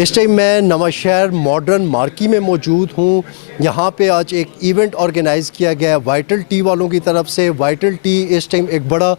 इस टाइम मैं Nawanshahr modern marquee में मौजूद हूँ। यहाँ पे आज एक इवेंट ऑर्गेनाइज़ किया गया है वाइटल टी वालों की तरफ से। वाइटल टी इस टाइम एक बड़ा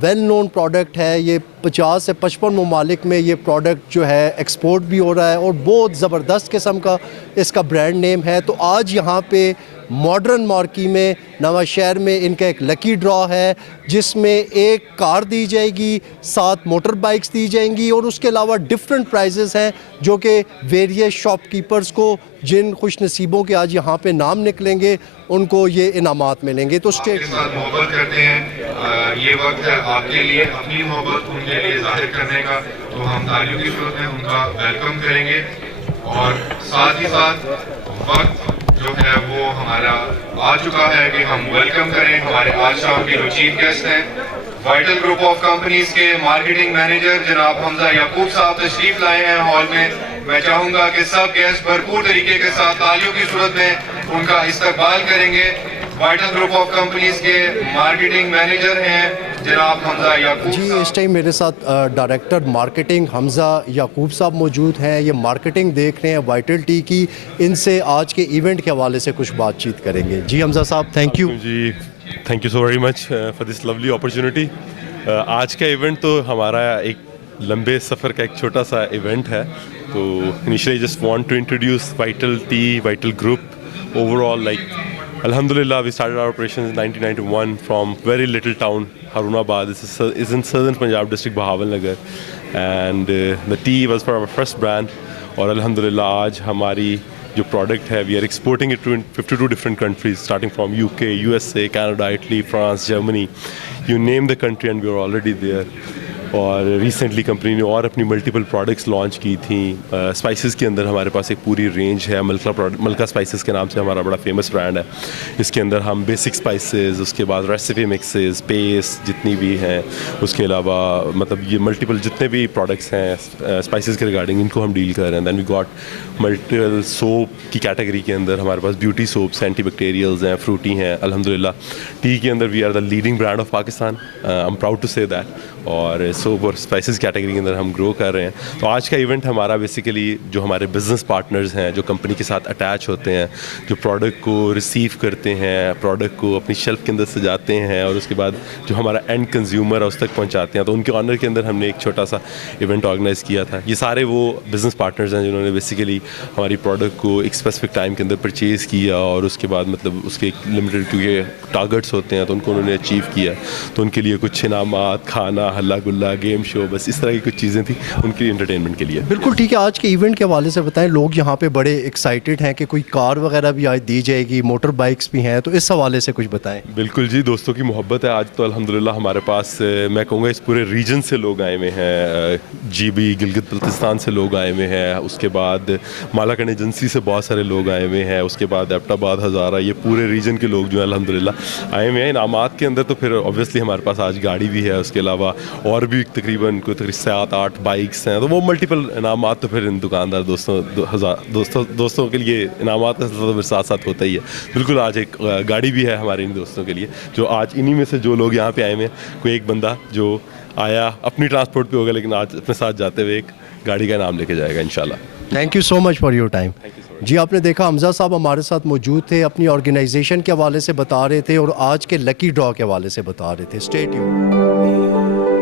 वेल नोन प्रोडक्ट है। ये 50 से 55 ममालिक में ये प्रोडक्ट जो है एक्सपोर्ट भी हो रहा है और बहुत ज़बरदस्त किस्म का इसका ब्रांड नेम है। तो आज यहाँ पे मॉडर्न मार्की में नवाशहर में इनका एक लकी ड्रॉ है जिसमें एक कार दी जाएगी, 7 मोटर बाइक्स दी जाएंगी और उसके अलावा डिफरेंट प्राइजेस हैं जो कि वेरियस शॉपकीपर्स को, जिन खुश नसीबों के आज यहाँ पे नाम निकलेंगे, उनको ये इनामात मिलेंगे। तो स्टेट के साथ मोहब्बत करते हैं, ये वक्त है आपके लिए अपनी मोहब्बत उनके लिए जाहिर करने का। तो हम तालियों की सूरत में उनका वेलकम करेंगे और साथ ही साथ वक्त जो है वो हमारा आ चुका है कि हम वेलकम करें हमारे आज शाम के जो चीफ गेस्ट हैं, वाइटल ग्रुप ऑफ कंपनीज के मार्केटिंग मैनेजर जनाब हमजा याकूब साहब तशरीफ लाए हैं हॉल में। मैं चाहूंगा कि सब गेस्ट भरपूर तरीके के साथ तालियों की सूरत में उनका इस्तकबाल करेंगे। वाइटल ग्रुप ऑफ कंपनीज के मार्केटिंग मैनेजर हैं जनाब हमजा याकूब जी। इस टाइम मेरे साथ डायरेक्टर मार्केटिंग हमजा याकूब साहब मौजूद हैं। ये मार्केटिंग देख रहे हैं वाइटल टी की। इनसे आज के इवेंट के हवाले से कुछ बातचीत करेंगे। जी हमजा साहब, थैंक यू जी। Thank you so very much for this lovely opportunity. आज का इवेंट तो हमारा एक लंबे सफ़र का एक छोटा सा इवेंट है। तो initially just want to introduce Vital tea, Vital group overall. Like Alhamdulillah, we started our operations in 1991 from very little town, Harunabad. This is in southern Punjab district, Bahawalnagar. And the tea was for our first brand. और Alhamdulillah, आज हमारी जो product है, we are exporting it to 52 different countries, starting from UK, USA, Canada, Italy, France, Germany. You name the country and we are already there. और recently company ने और अपनी multiple products launch की थी। स्पाइसेस के अंदर हमारे पास एक पूरी रेंज है। मलका स्पाइसेस के नाम से हमारा बड़ा फेमस ब्रांड है। इसके अंदर हम बेसिक स्पाइसेस, उसके बाद रेसिपी मिक्सेस, पेस्ट जितनी भी हैं, उसके अलावा मतलब ये मल्टीपल जितने भी प्रोडक्ट्स हैं स्पाइसेस के रिगार्डिंग, इनको हम डील कर रहे हैं। Then we got multiple soap की कैटेगरी के अंदर हमारे पास ब्यूटी सोप्स, एंटी बैक्टीरियल्स हैं, फ्रूटी हैं। अल्हम्दुलिल्लाह टी के अंदर we are the leading brand of Pakistan. I am proud to say that. और सोप और स्पाइसेस कैटेगरी के अंदर हम ग्रो कर रहे हैं। तो आज का इवेंट हमारा बेसिकली जो हमारे बिजनेस पार्टनर्स हैं, जो कंपनी के साथ अटैच होते हैं, जो प्रोडक्ट को रिसीव करते हैं, प्रोडक्ट को अपनी शेल्फ के अंदर सजाते हैं और उसके बाद जो हमारा एंड कंज्यूमर है उस तक पहुंचाते हैं, तो उनके ऑनर के अंदर हमने एक छोटा सा इवेंट ऑर्गेनाइज़ किया था। ये सारे वो बिजनेस पार्टनर्स हैं जिन्होंने बेसिकली हमारी प्रोडक्ट को एक स्पेसिफिक टाइम के अंदर परचेज़ किया और उसके बाद मतलब उसके लिमिटेड क्योंकि टारगेट्स होते हैं तो उनको उन्होंने अचीव किया। तो उनके लिए कुछ इनामात, खाना, हल्ला गुल्ला, गेम शो, बस इस तरह की कुछ चीज़ें थी उनकी एंटरटेनमेंट के लिए। बिल्कुल ठीक है। आज के इवेंट के हवाले से बताएं। लोग यहाँ पे बड़े एक्साइटेड हैं कि कोई कार वगैरह भी आज दी जाएगी, मोटर बाइक्स भी हैं, तो इस हवाले से कुछ बताएं। बिल्कुल जी, दोस्तों की मोहब्बत है। आज तो अल्हम्दुलिल्लाह हमारे पास मैं कहूँगा इस पूरे रीजन से लोग आए हुए हैं। GB गिलगित बल्तिस्तान से लोग आए हुए हैं, उसके बाद मालाकन एजेंसी से बहुत सारे लोग आए हुए हैं, उसके बाद एबटाबाद, हज़ारा, ये पूरे रीजन के लोग जो हैं अल्हम्दुलिल्लाह आए हुए हैं। इनामात के अंदर तो फिर ऑब्वियसली हमारे पास आज गाड़ी भी है, उसके अलावा और भी तकरीबन 7-8 बाइक्स हैं। तो वो मल्टीपल इनामात तो फिर इन दुकानदार दोस्तों के लिए इनामात का तो फिर साथ साथ होता ही है। बिल्कुल आज एक गाड़ी भी है हमारे इन दोस्तों के लिए, जो आज इन्हीं में से जो लोग यहाँ पे आए हुए हैं, कोई एक बंदा जो आया अपनी ट्रांसपोर्ट पे होगा लेकिन आज अपने साथ जाते हुए एक गाड़ी का नाम लेके जाएगा इंशाल्लाह। Thank you so much for your time. जी, आपने देखा हमजा साहब हमारे साथ मौजूद थे, अपनी ऑर्गेनाइजेशन के हवाले से बता रहे थे और आज के लकी ड्रॉ के हवाले से बता रहे थे। Stay tuned.